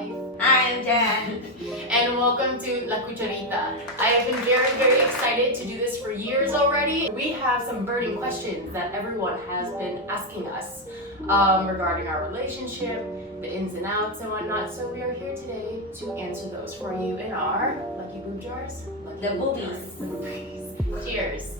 life. I'm Jen. And welcome to La Cucharita. I have been very excited to do this for years already. We have some burning questions that everyone has been asking us regarding our relationship, the ins and outs and whatnot. So we are here today to answer those for you in our lucky boob jars. The boobies. Cheers.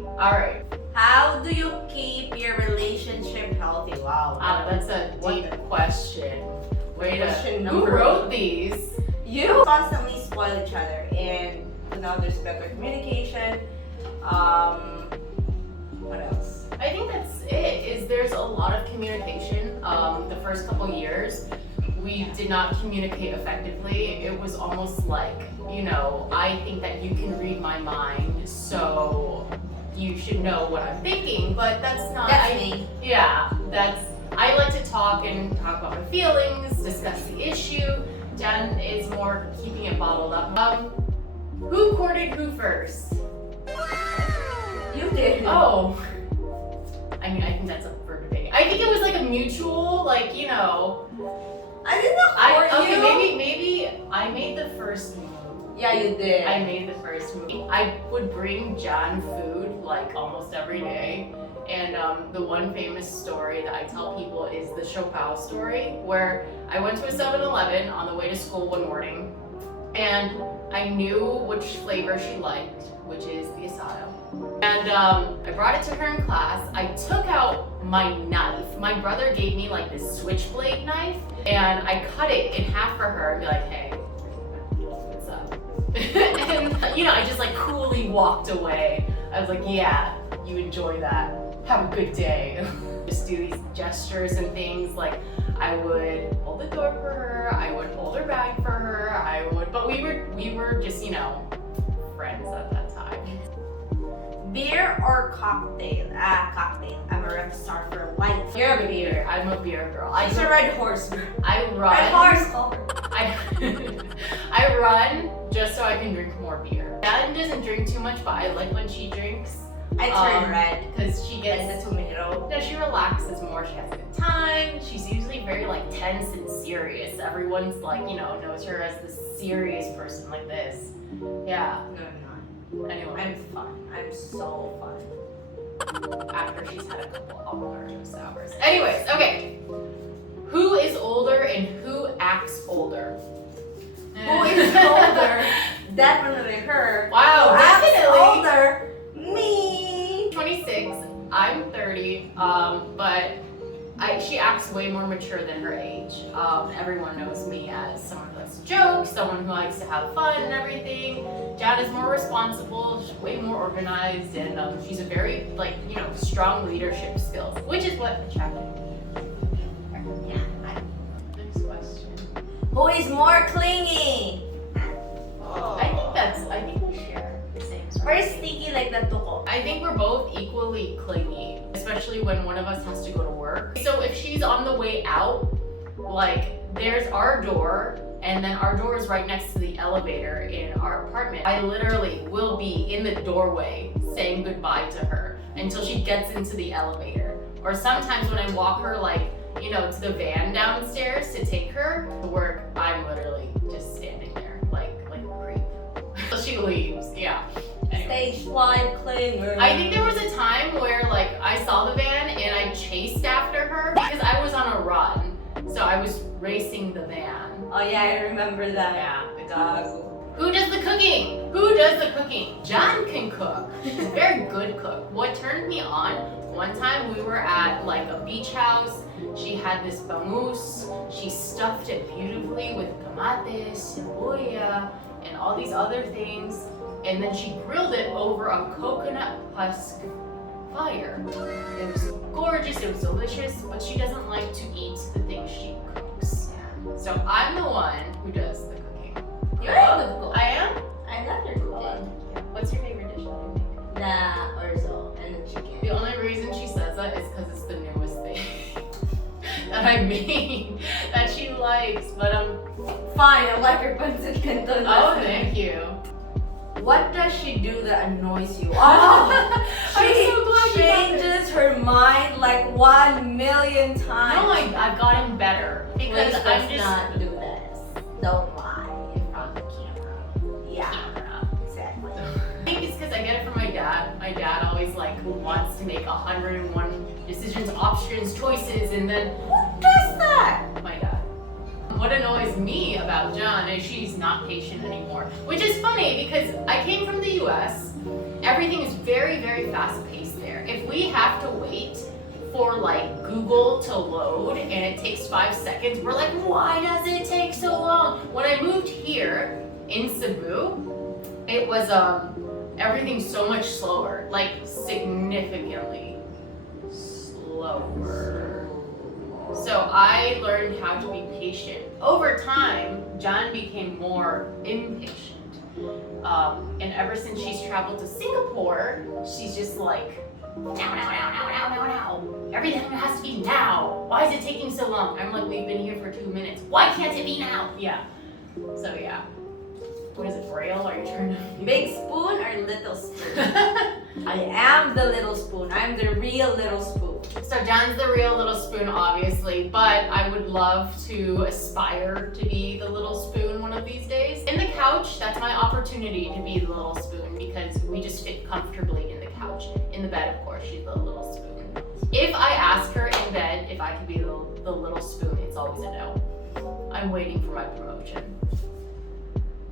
Alright. How do you keep your relationship healthy? Wow. That's a deep question. Wait Question who number wrote one. these? You constantly spoil each other, and there's better communication. What else? I think that's it. There's a lot of communication. The first couple years, we did not communicate effectively. It was almost like, I think that you can read my mind, so you should know what I'm thinking, but that's not. That's me. Yeah, I like to talk about my feelings, discuss the issue. Jen is more keeping it bottled up. Who courted who first? You did. Oh. I think that's up for debate. I think it was like a mutual, I did not court you. Okay, maybe I made the first move. Yeah, you did. I made the first move. I would bring John food like almost every day. And the one famous story that I tell people is the Chopin story, where I went to a 7-Eleven on the way to school one morning, and I knew which flavor she liked, which is the asado. And I brought it to her in class. I took out my knife. My brother gave me like this switchblade knife, and I cut it in half for her and be like, hey, what's up? And I just like coolly walked away. I was like, yeah, you enjoy that. Have a good day. Just do these gestures and things, like I would hold the door for her, I would hold her bag for her, but we were just, friends at that time. Beer or cocktail? Cocktail. I'm a rep star for white. You're a beer. I'm a beer girl. She's a red horse girl. I run. Red horse. I run just so I can drink more beer. Dad doesn't drink too much, but I like when she drinks. I turn red because she gets the tomato. No, she relaxes more. She has a good time. She's usually very tense and serious. Everyone's knows her as this serious person like this. Yeah. No, I'm not. Anyway, I'm fun. I'm so fun. After she's had a couple avocado sours. Anyways, okay. Who is older and who acts older? Who is older? Definitely her. Wow, Who acts definitely. older? Me. 26. I'm 30. But she acts way more mature than her age. Everyone knows me as someone who likes to joke, someone who likes to have fun and everything. Jan is more responsible, she's way more organized, and she's a very strong leadership skills, which is what attracted me. Yeah. Next question. Who is more clingy? I think we share the same sort Or of thing. sneaky like the tuko? I think we're both equally clingy, especially when one of us has to go to work. So if she's on the way out, there's our door, and then our door is right next to the elevator in our apartment. I literally will be in the doorway saying goodbye to her until she gets into the elevator. Or sometimes when I walk her to the van downstairs to take her to work, I'm literally just standing there like a creep. Until she leaves, yeah. Anyway. Stage 1 clinger. I think there was a time where I saw the van and I chased after her because I was on a run. So I was racing the van. Oh yeah, I remember that. Yeah. Dog. Who does the cooking? Who does the cooking? John can cook. She's a very good cook. What turned me on, one time we were at a beach house. She had this bangus. She stuffed it beautifully with tomate, cebolla, and all these other things. And then she grilled it over a coconut husk fire. It was gorgeous, it was delicious, but she doesn't like to eat the things she cooks. So I'm the one who does the cooking. You're a good cook. I am? I love your cooking. What's your favorite dish that I make? The orzo and the chicken. The only reason she says that is because it's the newest thing that I made that she likes, but Fine, I like her pancit canton. oh, thank you. What does she do that annoys you? I'm She so glad you got this. changes her mind 1 million times. No, I've gotten better because Please I'm let's just not do that. don't lie in front of the camera. Yeah, Camera. exactly. I think it's because I get it from my dad. My dad always like wants to make 101 decisions, options, choices, and then Who does that? my dad. What annoys me about John is she's not patient anymore, which is funny because I came from the US. Everything is very, very fast paced there. If we have to wait for like Google to load and it takes 5 seconds, we're like, why does it take so long? When I moved here in Cebu, it was everything's so much slower, like significantly slower. So I learned how to be patient. Over time, John became more impatient. And ever since she's traveled to Singapore, she's just like, now. Everything has to be now. Why is it taking so long? I'm like, we've been here for 2 minutes. Why can't it be now? Yeah. So yeah. What is it, Braille? Are you trying to... Big spoon or little spoon? I am the little spoon. I'm the real little spoon. So John's the real little spoon, obviously, but I would love to aspire to be the little spoon one of these days. In the couch, that's my opportunity to be the little spoon because we just fit comfortably in the couch. In the bed, of course, she's the little spoon. If I ask her in bed if I could be the little spoon, it's always a no. I'm waiting for my promotion.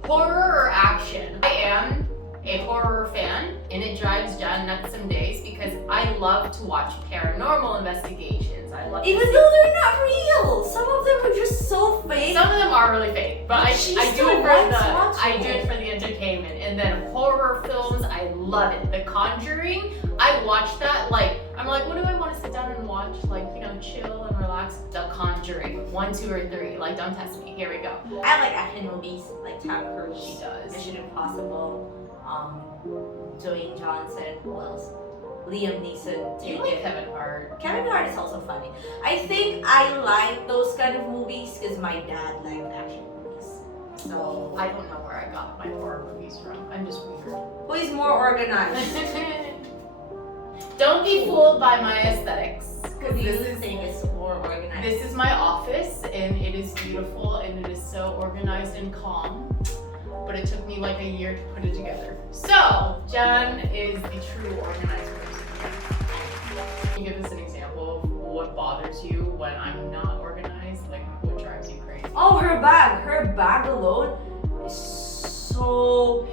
Horror or action? I am a horror fan, and it drives John nuts some days because I love to watch paranormal investigations. I love Even though they're not real, some of them are just so fake. Some of them are really fake, but I She do it still for likes the watching it. entertainment. And then horror films, I love it. The Conjuring, I watch that like I'm like, what do I want to sit down and watch? Like, you know, chill and relax. The Conjuring, 1, 2, or 3. Like, don't test me. Here we go. I like action movies, like Tom Cruise. She does. Mission Impossible. Dwayne Johnson. Who else? Liam Neeson. Do you like Kevin Hart? Kevin Hart is also funny. I think I like those kind of movies because my dad liked action movies. So I don't know where I got my horror movies from. I'm just weird. who is more organized? Don't be fooled by my aesthetics. Because you think it's more organized. This is my office, and it is beautiful, and it is so organized and calm. But it took me like a year to put it together. So, John is the true organized person. Can you give us an example of what bothers you when I'm not organized? Like, what drives you crazy? Oh, her bag. Her bag alone is so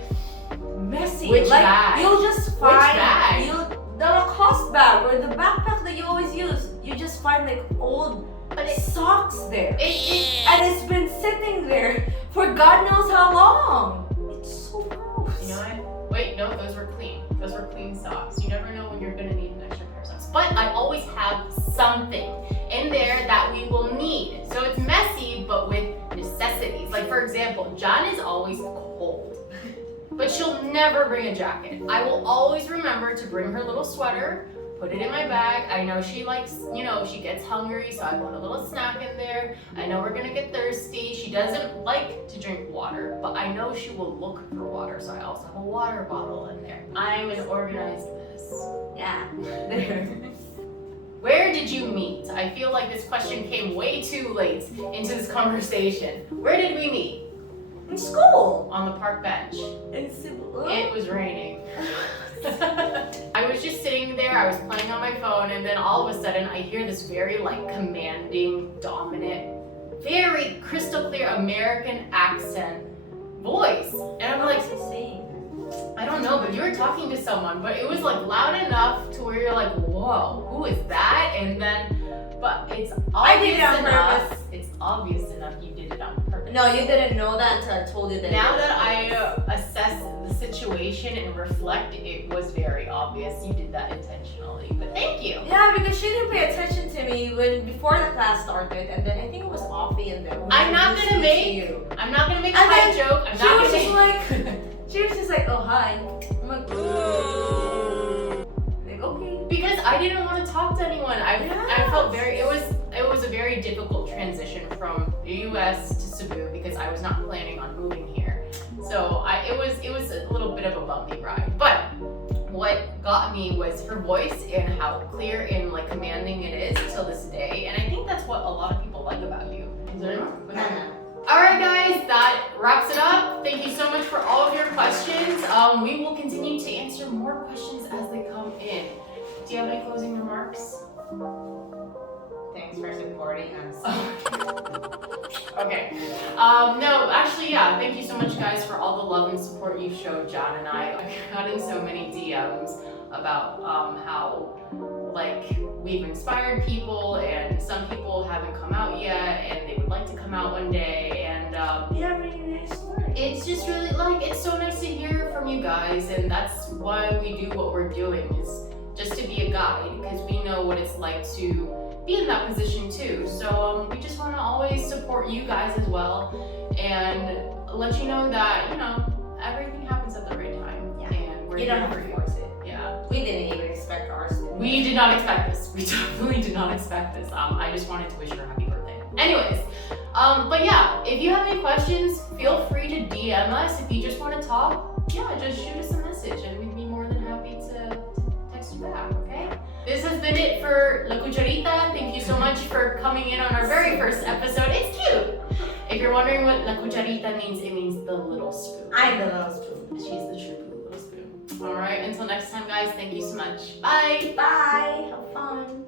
messy. Which like, bag? You'll just Which find bag? The Lacoste bag or the backpack that you always use. You just find like old socks there. And it's been sitting there for God knows how long. It's so gross. You know what? Wait, no, those were clean. Those were clean socks. You never know when you're gonna need an extra pair of socks. But I always have something in there that we will need. So it's messy, but with necessities. Like, for example, John is always cold. But she'll never bring a jacket. I will always remember to bring her little sweater, put it in my bag. I know she likes, you know, she gets hungry, so I want a little snack in there. I know we're gonna get thirsty. She doesn't like to drink water, but I know she will look for water, so I also have a water bottle in there. I'm an organized mess. Yeah. Where did you meet? I feel like this question came way too late into this conversation. Where did we meet? In school. On the park bench. In Cebu. It was raining. I was just sitting there, I was playing on my phone, and then all of a sudden I hear this very like commanding, dominant, very crystal clear American accent voice. And I'm like, I don't know, but you were talking to someone, but it was like loud enough to where you're like, whoa, who is that? And then, but it's I did it obvious on enough. purpose. It's obvious enough you did it on purpose. No, you didn't know that until I told you that. Now that I assess the situation and reflect, it was very obvious you did that intentionally. But thank you. Yeah, because she didn't pay attention to me when before the class started, and then I think it was Offie and then. I'm not gonna make a And high then joke. I'm she not was gonna just like, she was just like, oh hi. I'm like, like okay. because I didn't want to talk to anyone. I felt very. It was a very difficult transition from the U.S. to Cebu because I was not planning on moving here. So it was a little bit of a bumpy ride. But what got me was her voice and how clear and like commanding it is till this day. And I think that's what a lot of people like about you. Is there? Alright guys, wraps it up. Thank you so much for all of your questions. We will continue to answer more questions as they come in. Do you have any closing remarks? Thanks for supporting us. Okay. No, actually, yeah. Thank you so much, guys, for all the love and support you've showed John and I. I've gotten so many DMs about how, like, we've inspired people, and some people haven't come out yet, and they would like to come out one day, and Yeah, really nice story. it's just really, like, it's so nice to hear from you guys, and that's why we do what we're doing, is just to be a guide, because we know what it's like to be in that position too. So we just want to always support you guys as well, and let you know that, you know, everything happens at the right time. Yeah. And we're You don't here have for to you. force it. Yeah. We didn't even expect ours to. We did not expect this. We definitely did not expect this. I just wanted to wish her a happy birthday. Anyways, but yeah, if you have any questions, feel free to DM us. If you just want to talk, yeah, just shoot us a message, and we'd be more than happy to text you back, okay? This has been it for La Cucharita. Thank you so much for coming in on our very first episode. It's cute. If you're wondering what La Cucharita means, it means the little spoon. I'm the little spoon. She's the true little spoon. All right, until next time, guys, thank you so much. Bye. Bye. Have fun.